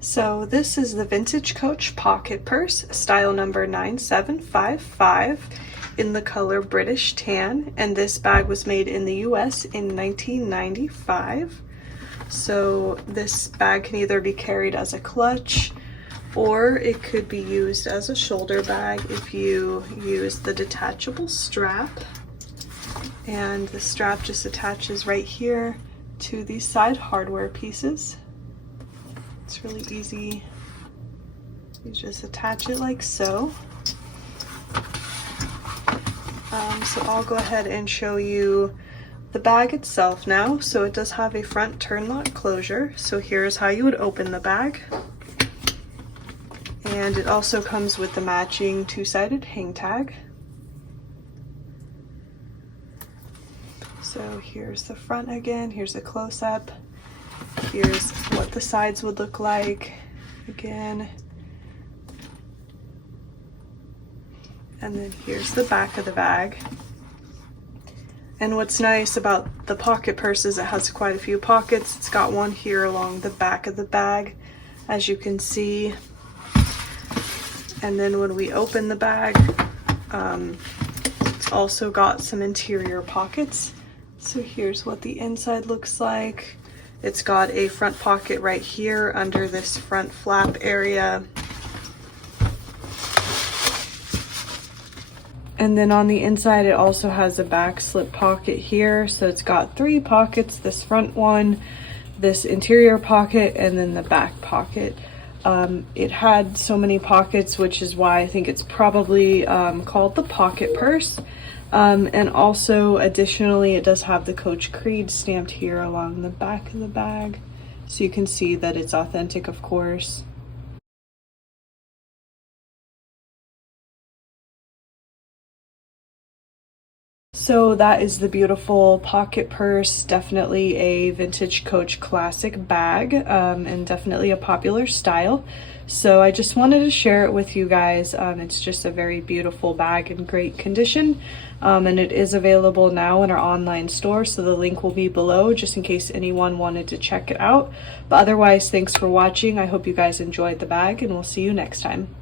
So this is the Vintage Coach Pocket Purse, style number 9755 in the color British Tan, and this bag was made in the US in 1995. So this bag can either be carried as a clutch or it could be used as a shoulder bag if you use the detachable strap. And the strap just attaches right here to these side hardware pieces. It's really easy. You just attach it like so. So I'll go ahead and show you the bag itself now. So it does have a front turn lock closure. So here's how you would open the bag. And it also comes with the matching two-sided hang tag. So here's the front again, here's a close-up. Here's what the sides would look like again. And then here's the back of the bag. And what's nice about the pocket purse is it has quite a few pockets. It's got one here along the back of the bag, as you can see. And then when we open the bag, it's also got some interior pockets. So here's what the inside looks like. It's got a front pocket right here under this front flap area. And then on the inside, it also has a back slip pocket here. So it's got three pockets, this front one, this interior pocket, and then the back pocket. It had so many pockets, which is why I think it's probably called the pocket purse. And also additionally, it does have the Coach Creed stamped here along the back of the bag, so you can see that it's authentic, of course. So that is the beautiful pocket purse, definitely a vintage Coach classic bag, and definitely a popular style. So I just wanted to share it with you guys. It's just a very beautiful bag in great condition, and it is available now in our online store, so the link will be below just in case anyone wanted to check it out. But otherwise, thanks for watching. I hope you guys enjoyed the bag, and we'll see you next time.